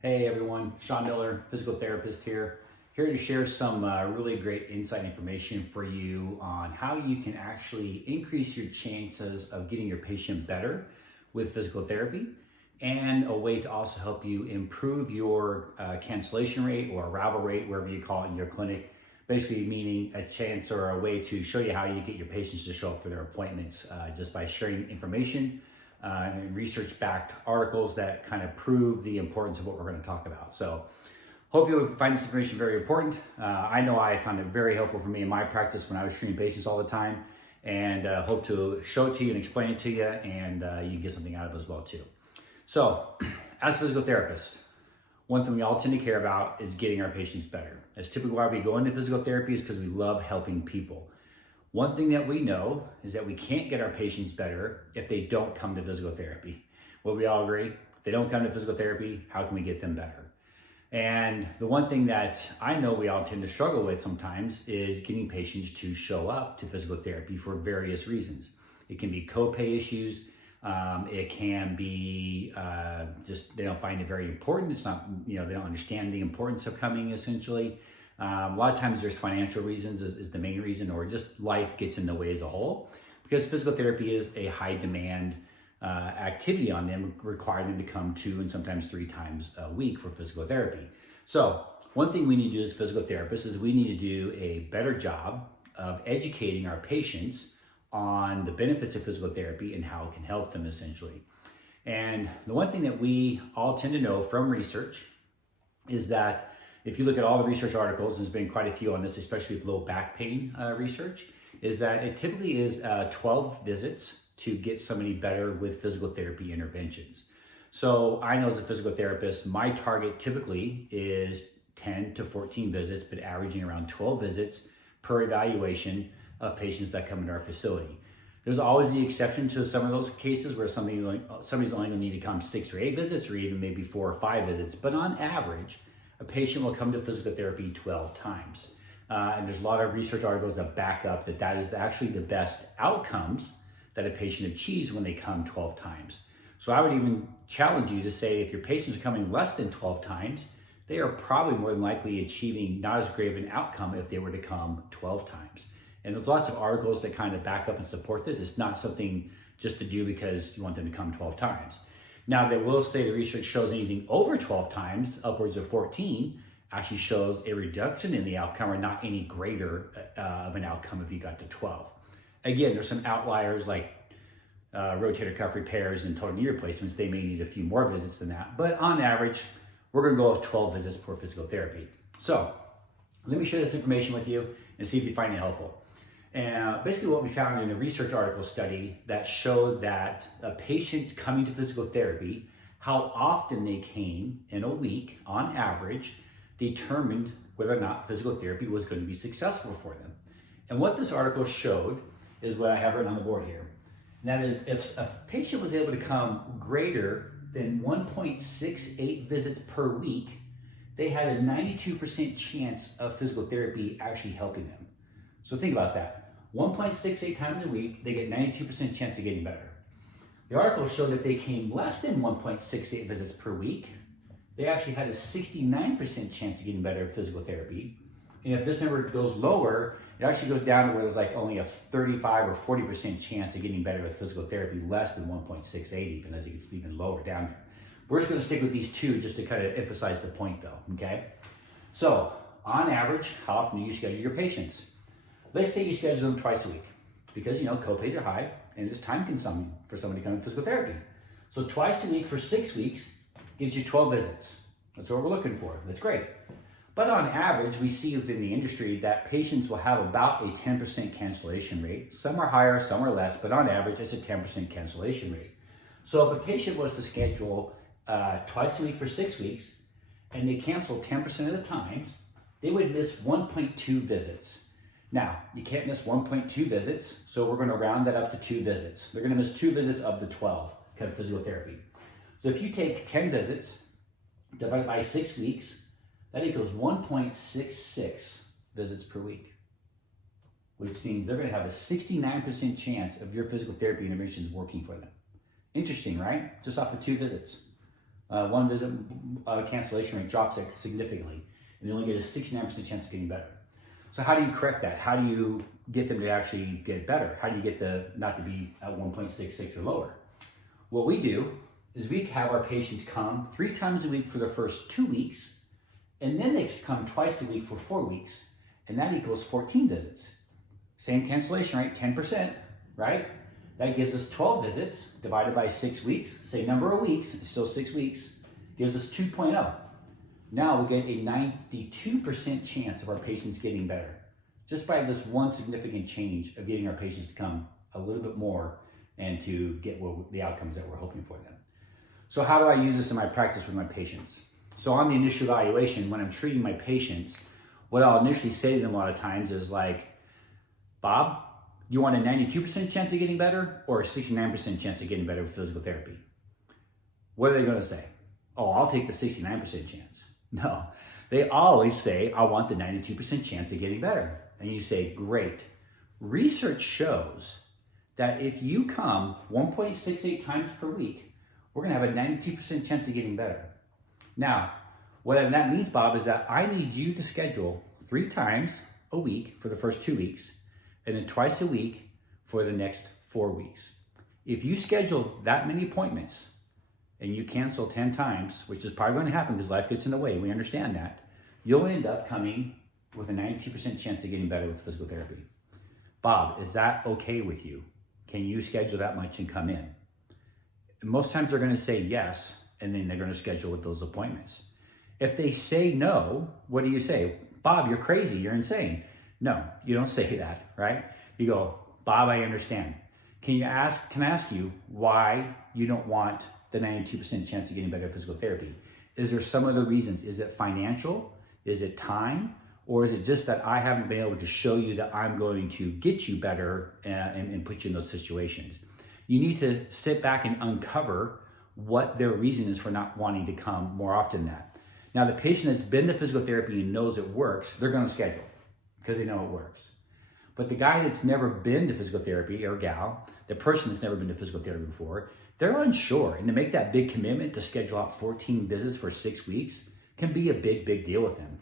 Hey everyone, Sean Miller, physical therapist here to share some really great insight information for you on how you can actually increase your chances of getting your patient better with physical therapy, and a way to also help you improve your cancellation rate or arrival rate, wherever you call it in your clinic. Basically meaning a chance or a way to show you how you get your patients to show up for their appointments just by sharing information and research-backed articles that kind of prove the importance of what we're going to talk about. So hope you'll find this information very important. I know I found it very helpful for me in my practice when I was treating patients all the time, and hope to show it to you and explain it to you, and you can get something out of it as well too. So as physical therapists, one thing we all tend to care about is getting our patients better. That's typically why we go into physical therapy, is because we love helping people. One thing that we know is that we can't get our patients better if they don't come to physical therapy. Well, we all agree, if they don't come to physical therapy, how can we get them better? And the one thing that I know we all tend to struggle with sometimes is getting patients to show up to physical therapy for various reasons. It can be copay issues. It can be just they don't find it very important. It's not, they don't understand the importance of coming, essentially. A lot of times there's financial reasons is the main reason, or just life gets in the way as a whole, because physical therapy is a high demand activity on them, requiring them to come 2 and sometimes 3 times a week for physical therapy. So one thing we need to do as physical therapists is we need to do a better job of educating our patients on the benefits of physical therapy and how it can help them, essentially. And the one thing that we all tend to know from research is that if you look at all the research articles, there's been quite a few on this, especially with low back pain research, is that it typically is 12 visits to get somebody better with physical therapy interventions. So I know as a physical therapist, my target typically is 10 to 14 visits, but averaging around 12 visits per evaluation of patients that come into our facility. There's always the exception to some of those cases where somebody's only going to need to come 6 or 8 visits, or even maybe 4 or 5 visits. But on average, a patient will come to physical therapy 12 times. And there's a lot of research articles that back up that is actually the best outcomes that a patient achieves when they come 12 times. So I would even challenge you to say, if your patients are coming less than 12 times, they are probably more than likely achieving not as great of an outcome if they were to come 12 times. And there's lots of articles that kind of back up and support this. It's not something just to do because you want them to come 12 times. Now, they will say the research shows anything over 12 times, upwards of 14, actually shows a reduction in the outcome, or not any greater of an outcome if you got to 12. Again, there's some outliers like rotator cuff repairs and total knee replacements. They may need a few more visits than that. But on average, we're going to go with 12 visits per physical therapy. So let me share this information with you and see if you find it helpful. And basically what we found in a research article study that showed that a patient coming to physical therapy, how often they came in a week on average, determined whether or not physical therapy was going to be successful for them. And what this article showed is what I have written on the board here. And that is, if a patient was able to come greater than 1.68 visits per week, they had a 92% chance of physical therapy actually helping them. So think about that. 1.68 times a week, they get 92% chance of getting better. The article showed that they came less than 1.68 visits per week, they actually had a 69% chance of getting better at physical therapy. And if this number goes lower, it actually goes down to where it was like only a 35 or 40% chance of getting better with physical therapy, less than 1.68 even, as it gets even lower down there. We're just going to stick with these two just to kind of emphasize the point though, okay? So on average, how often do you schedule your patients? Let's say you schedule them twice a week, because copays are high and it's time consuming for somebody coming to physical therapy. So twice a week for 6 weeks gives you 12 visits. That's what we're looking for. That's great. But on average, we see within the industry that patients will have about a 10% cancellation rate. Some are higher, some are less, but on average, it's a 10% cancellation rate. So if a patient was to schedule twice a week for 6 weeks and they cancel 10% of the times, they would miss 1.2 visits. Now, you can't miss 1.2 visits, so we're going to round that up to 2 visits. They're going to miss 2 visits of the 12 kind of physical therapy. So if you take 10 visits, divided by 6 weeks, that equals 1.66 visits per week, which means they're going to have a 69% chance of your physical therapy interventions working for them. Interesting, right? Just off of 2 visits. one visit cancellation rate drops significantly, and you only get a 69% chance of getting better. So how do you correct that? How do you get them to actually get better? How do you get not to be at 1.66 or lower? What we do is we have our patients come 3 times a week for the first 2 weeks, and then they come twice a week for 4 weeks, and that equals 14 visits. Same cancellation rate, 10%, right? That gives us 12 visits divided by 6 weeks. Same number of weeks, it's still 6 weeks, gives us 2.0. Now we get a 92% chance of our patients getting better, just by this one significant change of getting our patients to come a little bit more and to get the outcomes that we're hoping for them. So how do I use this in my practice with my patients? So on the initial evaluation, when I'm treating my patients, what I'll initially say to them a lot of times is like, Bob, you want a 92% chance of getting better or a 69% chance of getting better with physical therapy? What are they going to say? Oh, I'll take the 69% chance. No, they always say, I want the 92% chance of getting better. And you say, great. Research shows that if you come 1.68 times per week, we're going to have a 92% chance of getting better. Now, what that means, Bob, is that I need you to schedule 3 times a week for the first 2 weeks, and then twice a week for the next 4 weeks. If you schedule that many appointments and you cancel 10 times, which is probably going to happen because life gets in the way, we understand that, you'll end up coming with a 92% chance of getting better with physical therapy. Bob, is that okay with you? Can you schedule that much and come in? And most times they're going to say yes, and then they're going to schedule with those appointments. If they say no, what do you say? Bob, you're crazy, you're insane. No, you don't say that, right? You go, Bob, I understand. Can I ask you why you don't want the 92% chance of getting better at physical therapy? Is there some other reasons? Is it financial? Is it time? Or is it just that I haven't been able to show you that I'm going to get you better and put you in those situations? You need to sit back and uncover what their reason is for not wanting to come more often than that. Now, the patient has been to physical therapy and knows it works, they're going to schedule because they know it works. But the guy that's never been to physical therapy, or gal, the person that's never been to physical therapy before, they're unsure. And to make that big commitment to schedule out 14 visits for 6 weeks can be a big, big deal with them.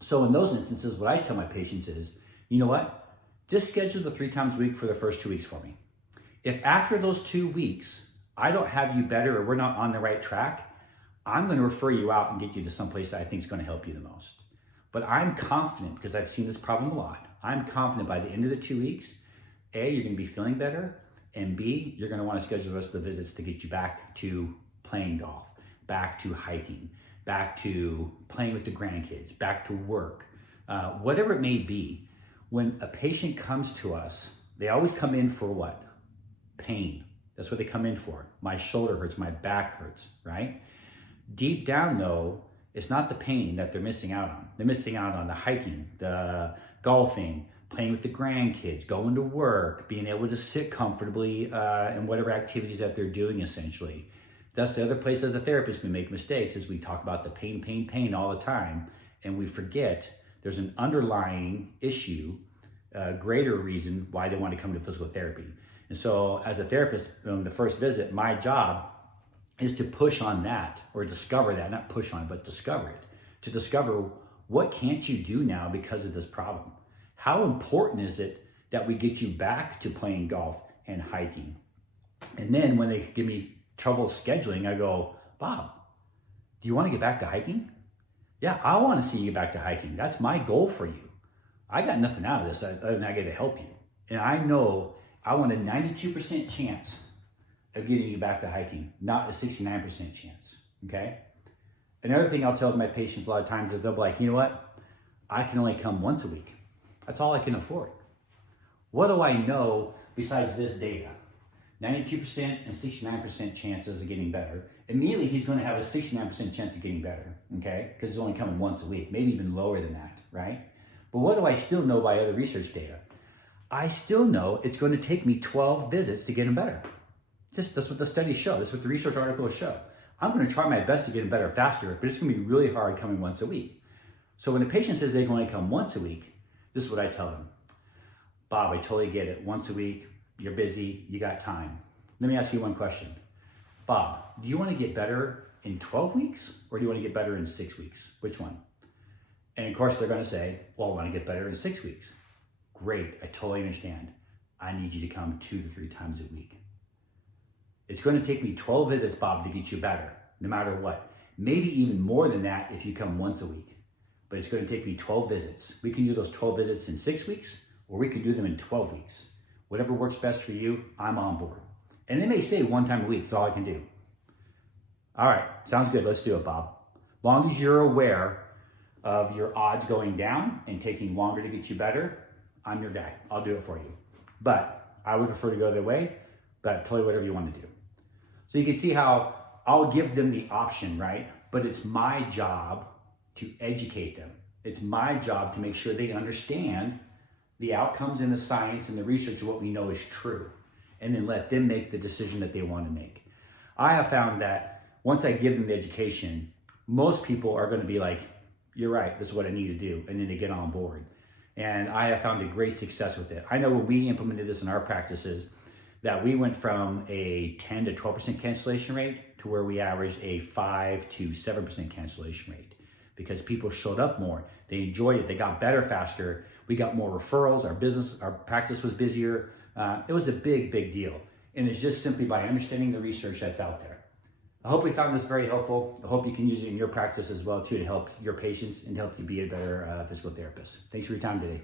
So in those instances, what I tell my patients is, you know what? Just schedule the 3 times a week for the first 2 weeks for me. If after those 2 weeks, I don't have you better or we're not on the right track, I'm going to refer you out and get you to someplace that I think is going to help you the most. But I'm confident, because I've seen this problem a lot, I'm confident by the end of the 2 weeks, A, you're going to be feeling better, and B, you're going to want to schedule the rest of the visits to get you back to playing golf, back to hiking, back to playing with the grandkids, back to work, whatever it may be. When a patient comes to us, they always come in for what? Pain. That's what they come in for. My shoulder hurts, my back hurts, right? Deep down though, it's not the pain that they're missing out on. They're missing out on the hiking, the golfing, playing with the grandkids, going to work, being able to sit comfortably in whatever activities that they're doing essentially. That's the other place as a therapist we make mistakes, is we talk about the pain all the time, and we forget there's an underlying issue, greater reason why they want to come to physical therapy. And so as a therapist, the first visit, my job is to push on that, or discover that, not push on it, but discover it. To discover, what can't you do now because of this problem? How important is it that we get you back to playing golf and hiking? And then when they give me trouble scheduling, I go, Bob, do you want to get back to hiking? Yeah, I want to see you get back to hiking. That's my goal for you. I got nothing out of this other than I get to help you. And I know I want a 92% chance of getting you back to hiking, not a 69% chance, okay? Another thing I'll tell my patients a lot of times is they'll be like, you know what? I can only come once a week. That's all I can afford. What do I know besides this data? 92% and 69% chances of getting better. Immediately, he's going to have a 69% chance of getting better, okay? Because he's only coming once a week, maybe even lower than that, right? But what do I still know by other research data? I still know it's going to take me 12 visits to get him better. That's what the studies show. That's what the research articles show. I'm going to try my best to get him better faster, but it's going to be really hard coming once a week. So when a patient says they can only come once a week, this is what I tell them. Bob, I totally get it. Once a week, you're busy, you got time. Let me ask you one question. Bob, do you want to get better in 12 weeks or do you want to get better in 6 weeks? Which one? And of course, they're going to say, well, I want to get better in 6 weeks. Great, I totally understand. I need you to come 2 to 3 times a week. It's going to take me 12 visits, Bob, to get you better, no matter what. Maybe even more than that if you come once a week. But it's going to take me 12 visits. We can do those 12 visits in 6 weeks, or we can do them in 12 weeks. Whatever works best for you, I'm on board. And they may say 1 time a week, that's all I can do. All right, sounds good. Let's do it, Bob. Long as you're aware of your odds going down and taking longer to get you better, I'm your guy. I'll do it for you. But I would prefer to go the other way, but tell you whatever you want to do. So you can see how I'll give them the option, right? But it's my job to educate them. It's my job to make sure they understand the outcomes in the science and the research of what we know is true, and then let them make the decision that they want to make. I have found that once I give them the education, most people are going to be like, you're right, this is what I need to do, and then they get on board. And I have found a great success with it. I know when we implemented this in our practices, that we went from a 10 to 12% cancellation rate to where we averaged a 5 to 7% cancellation rate because people showed up more. They enjoyed it. They got better faster. We got more referrals. Our practice was busier. It was a big, big deal. And it's just simply by understanding the research that's out there. I hope we found this very helpful. I hope you can use it in your practice as well too to help your patients and help you be a better physical therapist. Thanks for your time today.